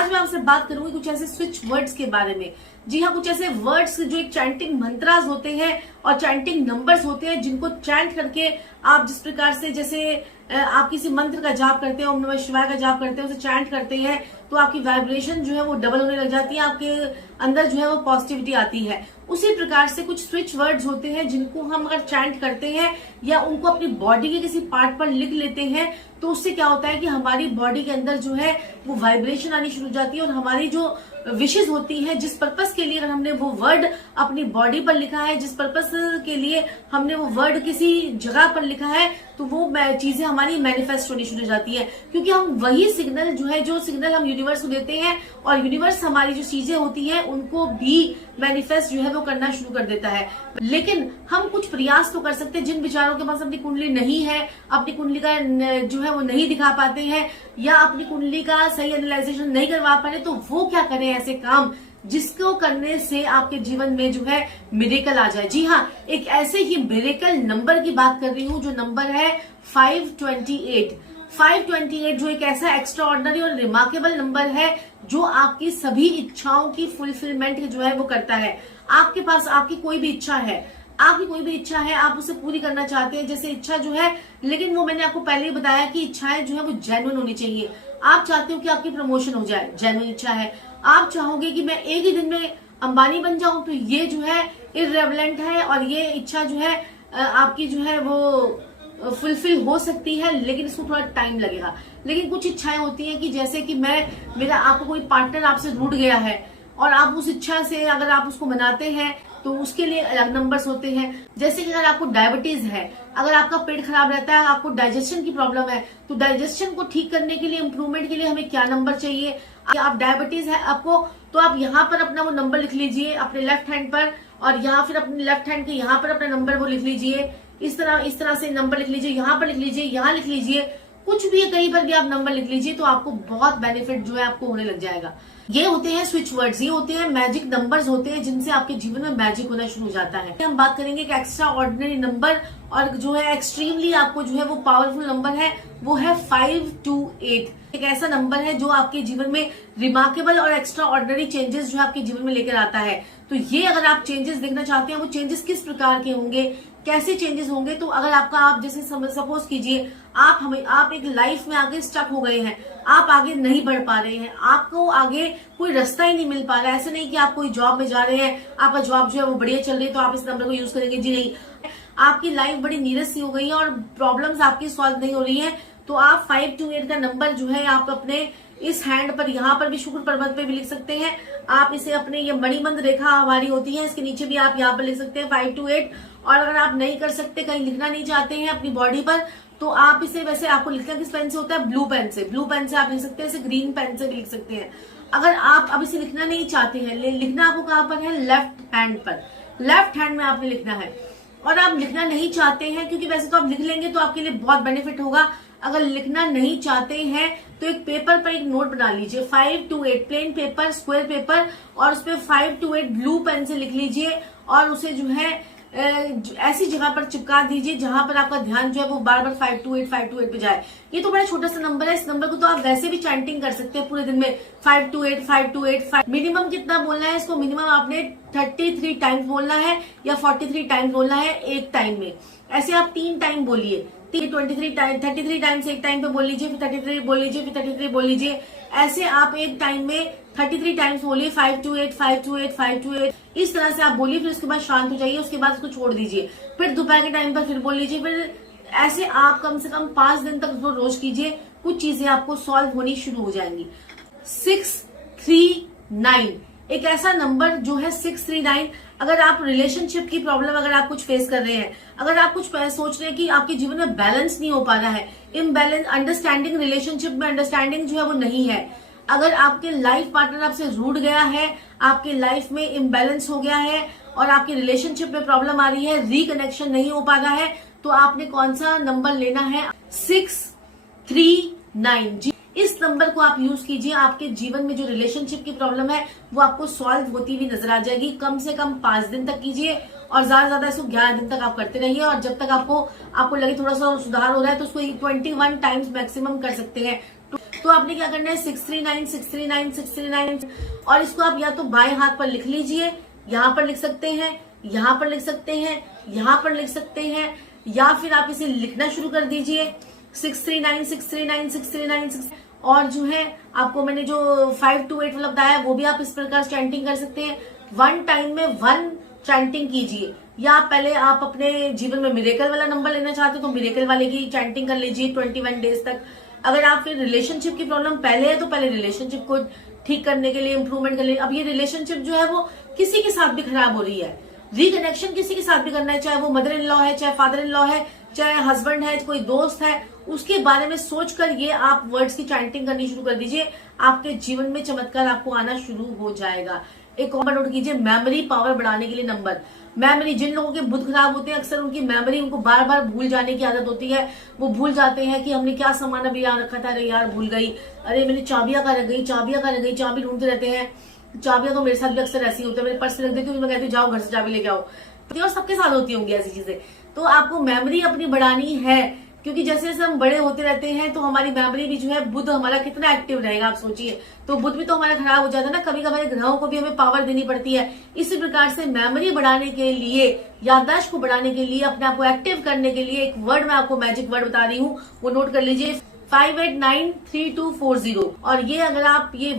आज मैं आपसे बात करूंगी कुछ ऐसे स्विच वर्ड्स के बारे में। जी हाँ, कुछ ऐसे वर्ड्स जो एक चैंटिंग मंत्रास होते हैं और चैंटिंग नंबर्स होते हैं, जिनको चैंट करके आप जिस प्रकार से, जैसे आप किसी मंत्र का जाप करते हैं, ओम नमः शिवाय का जाप करते हैं, उसे चैंट करते हैं तो आपकी वाइब्रेशन जो है वो डबल होने लग जाती है, आपके अंदर जो है वो पॉजिटिविटी आती है। उसी प्रकार से कुछ स्विच वर्ड्स होते हैं जिनको हम अगर चैंट करते हैं या उनको अपनी बॉडी के किसी पार्ट पर लिख लेते हैं तो उससे क्या होता है कि हमारी बॉडी के अंदर जो है वो वाइब्रेशन आनी शुरू हो जाती है और हमारी जो विशेष होती है, जिस पर्पस के लिए अगर हमने वो वर्ड अपनी बॉडी पर लिखा है, जिस पर्पस के लिए हमने वो वर्ड किसी जगह पर लिखा है, तो वो चीजें हमारी मैनिफेस्ट होनी शुरू हो जाती है, क्योंकि हम वही सिग्नल जो है, जो सिग्नल हम यूनिवर्स को देते हैं और यूनिवर्स हमारी जो चीजें होती है उनको भी मैनिफेस्ट जो है वो करना शुरू कर देता है। लेकिन हम कुछ प्रयास तो कर सकते हैं। जिन विचारों के पास अपनी कुंडली नहीं है, अपनी कुंडली का जो है वो नहीं दिखा पाते हैं या अपनी कुंडली का सही एनालाइजेशन नहीं करवा पा रहे, तो वो क्या करें ऐसे काम जिसको करने से आपके जीवन में जो है मिरेकल आ जाए। जी हाँ, एक ऐसे ही मिरेकल नंबर की बात कर रही हूँ जो नंबर है 528। 528 जो एक ऐसा एक्स्ट्रा ऑर्डिनरी और रिमार्केबल नंबर है जो आपकी सभी इच्छाओं की फुलफिलमेंट जो है वो करता है। आपके पास आपकी कोई भी इच्छा है, आपकी कोई भी इच्छा है, आप उसे पूरी करना चाहते हैं, जैसे इच्छा जो है, लेकिन वो मैंने आपको पहले ही बताया कि इच्छाएं जो है वो जेन्युइन होनी चाहिए। आप चाहते हो कि आपकी प्रमोशन हो जाए, जेन्युइन इच्छा है। आप चाहोगे कि मैं एक ही दिन में अंबानी बन जाऊं, तो ये जो है इररेलेवेंट है और ये इच्छा जो है आपकी जो है वो फुलफिल हो सकती है, लेकिन इसको थोड़ा टाइम लगेगा। लेकिन कुछ इच्छाएं होती हैं कि जैसे कि मेरा आपको कोई पार्टनर आपसे रूठ गया है और आप उस इच्छा से अगर आप उसको मनाते हैं तो उसके लिए अलग नंबर्स होते हैं। जैसे कि अगर आपको डायबिटीज है, अगर आपका पेट खराब रहता है, आपको डाइजेशन की प्रॉब्लम है, तो डाइजेशन को ठीक करने के लिए, इंप्रूवमेंट के लिए हमें क्या नंबर चाहिए। आप डायबिटीज है आपको, तो आप यहाँ पर अपना वो नंबर लिख लीजिए अपने लेफ्ट हैंड पर, और यहाँ फिर अपने लेफ्ट हैंड के यहाँ पर अपना नंबर वो लिख लीजिए। इस तरह से नंबर लिख लीजिए, यहाँ पर लिख लीजिए, यहाँ लिख लीजिए, कुछ भी कहीं पर भी आप नंबर लिख लीजिए तो आपको बहुत बेनिफिट जो है आपको होने लग जाएगा। ये होते हैं स्विच वर्ड्स, ये होते हैं मैजिक नंबर्स होते हैं जिनसे आपके जीवन में मैजिक होना शुरू हो जाता है। हम बात करेंगे एक एक्स्ट्रा ऑर्डिनरी नंबर और जो है एक्सट्रीमली आपको जो है वो पावरफुल नंबर है, वो है 528। एक ऐसा नंबर है जो आपके जीवन में रिमार्केबल और एक्स्ट्रा ऑर्डिनरी चेंजेस जो है आपके जीवन में लेकर आता है। तो ये अगर आप चेंजेस देखना चाहते हैं, वो चेंजेस किस प्रकार के होंगे, कैसे चेंजेस होंगे, तो अगर आप जैसे सपोज कीजिए आप एक लाइफ में आगे स्टक हो गए हैं, आप आगे नहीं बढ़ पा रहे हैं, आपको आगे कोई रास्ता ही नहीं मिल पा रहा है। ऐसे नहीं कि आप कोई जॉब में जा रहे हैं, आपका जॉब जो है वो बढ़िया चल रही है तो आप इस नंबर को यूज करेंगे, जी नहीं। आपकी लाइफ बड़ी नीरस सी हो गई है और प्रॉब्लम्स आपकी सॉल्व नहीं हो रही है, तो आप 528 का नंबर जो है आप अपने इस हैंड पर, यहाँ पर भी शुक्र पर्वत पे भी लिख सकते हैं। आप इसे अपने ये मणिबंध रेखा हमारी होती है, इसके नीचे भी आप यहाँ पर लिख सकते हैं 528। और अगर आप नहीं कर सकते, कहीं लिखना नहीं चाहते हैं अपनी बॉडी पर, तो आप इसे, वैसे आपको लिखना किस पेन से होता है, ब्लू पेन से। ब्लू पेन से आप लिख सकते हैं, इसे ग्रीन पेन से भी लिख सकते हैं। अगर आप अब इसे लिखना नहीं चाहते हैं, लिखना आपको कहाँ पर है, लेफ्ट हैंड पर, लेफ्ट हैंड में आपने लिखना है। और आप लिखना नहीं चाहते हैं, क्योंकि वैसे तो आप लिख लेंगे तो आपके लिए बहुत बेनिफिट होगा। अगर लिखना नहीं चाहते हैं तो एक पेपर पर एक नोट बना लीजिए, 528 प्लेन पेपर, स्क्वायर पेपर, और उस पर 528 ब्लू पेन से लिख लीजिए और उसे जो है ऐसी जगह पर चिपका दीजिए जहां पर आपका ध्यान जो है वो बार बार 528 पे जाए। ये तो बड़ा छोटा सा नंबर है, इस नंबर को तो आप वैसे भी चैंटिंग कर सकते हैं पूरे दिन में, 528। मिनिमम कितना बोलना है इसको, मिनिमम आपने 33 टाइम्स बोलना है या 43 टाइम्स बोलना है एक टाइम में। ऐसे आप 3 टाइम बोलिए, 33 टाइम्स एक टाइम पे बोल लीजिए, फिर 33 बोल लीजिए, फिर 33 बोल लीजिए। ऐसे आप एक टाइम में 33 टाइम्स बोलिए, 528। इस तरह से आप बोलिए, फिर उसके बाद शांत हो जाइए, उसके बाद उसको छोड़ दीजिए, फिर दोपहर के टाइम पर फिर बोल लीजिए। फिर ऐसे आप कम से कम 5 दिन तक रोज कीजिए, कुछ चीजें आपको सॉल्व होनी शुरू हो जाएंगी। 639 एक ऐसा नंबर जो है 639। अगर आप रिलेशनशिप की प्रॉब्लम अगर आप कुछ फेस कर रहे हैं, अगर आप कुछ सोच रहे हैं कि आपके जीवन में बैलेंस नहीं हो पा रहा है, इम्बैलेंस, अंडरस्टैंडिंग, रिलेशनशिप में अंडरस्टैंडिंग जो है वो नहीं है, अगर आपके लाइफ पार्टनर आपसे रूठ गया है, आपके लाइफ में इम्बैलेंस हो गया है और आपके रिलेशनशिप में प्रॉब्लम आ रही है, रिकनेक्शन नहीं हो पा रहा है, तो आपने कौन सा नंबर लेना है, 639। जी, इस नंबर को आप यूज कीजिए, आपके जीवन में जो रिलेशनशिप की प्रॉब्लम है वो आपको सॉल्व होती हुई नजर आ जाएगी। कम से कम 5 दिन तक कीजिए और ज्यादा इसको 11 दिन तक आप करते रहिए, और जब तक आपको लगे थोड़ा सा सुधार हो रहा है तो उसको 21 टाइम्स मैक्सिमम कर सकते हैं। तो आपने क्या करना है 639 639 639 और इसको आप या तो बाएं हाथ पर लिख लीजिए, यहाँ पर लिख सकते हैं, यहाँ पर लिख सकते हैं, यहाँ पर लिख सकते हैं, या फिर आप इसे लिखना शुरू कर दीजिए 639 639 639 और जो है आपको मैंने जो 5 to 8 वाला बताया वो भी आप इस प्रकार चैंटिंग कर सकते हैं। 1 टाइम में 1 चैंटिंग कीजिए, या पहले आप अपने जीवन में मिरेकल वाला नंबर लेना चाहते हो तो मिरेकल वाले की चैंटिंग कर लीजिए 21 डेज तक। अगर आप फिर रिलेशनशिप की प्रॉब्लम पहले है तो पहले रिलेशनशिप को ठीक करने के लिए इम्प्रूवमेंट कर लिए। अब ये रिलेशनशिप जो है वो किसी के साथ भी खराब हो रही है, रिकनेक्शन किसी के साथ भी करना है, चाहे वो मदर इन लॉ है, चाहे फादर इन लॉ है, चाहे हस्बैंड है, कोई दोस्त है, उसके बारे में सोचकर ये आप वर्ड्स की चैंटिंग करनी शुरू कर दीजिए। आपके जीवन में चमत्कार आपको आना शुरू हो जाएगा। एक और नोट कीजिए, मेमोरी पावर बढ़ाने के लिए नंबर। मेमोरी, जिन लोगों के बुध खराब होते हैं अक्सर उनकी मेमोरी, उनको बार बार भूल जाने की आदत होती है। वो भूल जाते हैं कि हमने क्या सामान अभी यहाँ रखा था, अरे यार भूल गई, अरे मैंने चाबियां कहाँ रख गई, चाबियां कहाँ रख गई, चाबी ढूंढते रहते हैं। चाबियां तो मेरे साथ भी अक्सर ऐसी होती है, मेरे पर्स में रख देती हूँ, मैं कहती हूँ जाओ घर से चाबी लेके आओ, और सबके साथ होती होंगी ऐसी चीजें। तो आपको मेमोरी अपनी बढ़ानी है, क्योंकि जैसे जैसे हम बड़े होते रहते हैं तो हमारी मेमोरी भी जो है, बुध हमारा कितना एक्टिव रहेगा आप सोचिए। तो बुध भी तो हमारा खराब हो जाता है ना, कभी कभार ग्रहों को भी हमें पावर देनी पड़ती है। इसी प्रकार से मेमोरी बढ़ाने के लिए, याददाश्त को बढ़ाने के लिए, अपने आप को एक्टिव करने के लिए एक वर्ड मैं आपको मैजिक वर्ड बता रही हूँ, वो नोट कर लीजिए 589324 और ये अगर आप ये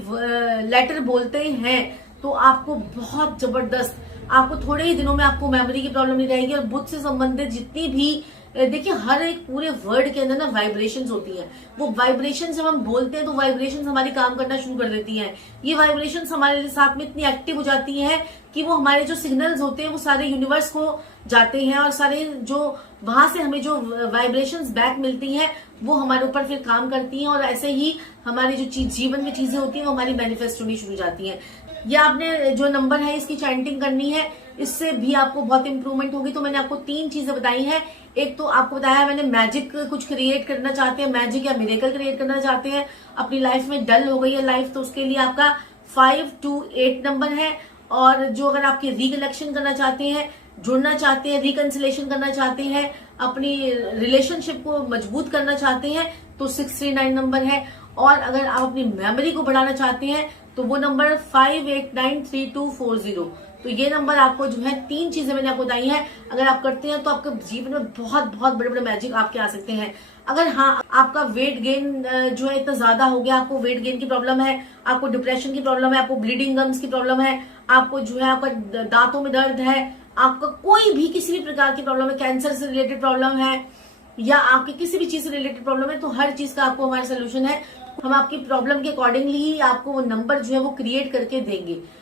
लेटर बोलते हैं तो आपको बहुत जबरदस्त, आपको थोड़े ही दिनों में आपको मेमोरी की प्रॉब्लम नहीं रहेगी। और बुध से संबंधित जितनी भी, देखिए हर एक पूरे वर्ड के अंदर ना वाइब्रेशंस होती हैं। वो वाइब्रेशंस जब हम बोलते हैं तो वाइब्रेशंस हमारी काम करना शुरू कर देती हैं। ये वाइब्रेशंस हमारे साथ में इतनी एक्टिव हो जाती हैं कि वो हमारे जो सिग्नल्स होते हैं वो सारे यूनिवर्स को जाते हैं, और सारे जो वहां से हमें जो वाइब्रेशंस बैक मिलती हैं वो हमारे ऊपर फिर काम करती हैं, और ऐसे ही हमारी जो जीवन में चीजें होती हैं वो हमारी मैनिफेस्ट होनी शुरू हो जाती हैं। ये आपने जो नंबर है इसकी चैंटिंग करनी है, इससे भी आपको बहुत इंप्रूवमेंट होगी। तो मैंने आपको 3 चीजें बताई हैं। एक तो आपको बताया मैंने मैजिक कुछ क्रिएट करना चाहते हैं, मैजिक या मिरेकल क्रिएट करना चाहते हैं, अपनी लाइफ में डल हो गई है लाइफ, तो उसके लिए आपका 5 to 8 नंबर है। और जो अगर आपकी रिकनेक्शन करना चाहते हैं, जुड़ना चाहते हैं, रिकंसिलेशन करना चाहते हैं, अपनी रिलेशनशिप को मजबूत करना चाहते हैं तो 639 नंबर है। और अगर आप अपनी मेमोरी को बढ़ाना चाहते हैं तो वो नंबर 589324। तो ये नंबर आपको जो है 3 चीजें मैंने आपको बताई हैं, अगर आप करते हैं तो आपके जीवन में बहुत बहुत बड़े बड़े मैजिक आपके आ सकते हैं। अगर हाँ आपका वेट गेन जो है इतना ज्यादा हो गया, आपको वेट गेन की प्रॉब्लम है, आपको डिप्रेशन की प्रॉब्लम है, आपको ब्लीडिंग गम्स की प्रॉब्लम है, आपको जो है आपका दांतों में दर्द है, आपका कोई भी किसी भी प्रकार की प्रॉब्लम है, कैंसर से रिलेटेड प्रॉब्लम है, या आपकी किसी भी चीज से रिलेटेड प्रॉब्लम है, तो हर चीज का आपको हमारा सोल्यूशन है। हम आपकी प्रॉब्लम के अकॉर्डिंगली ही आपको वो नंबर जो है वो क्रिएट करके देंगे।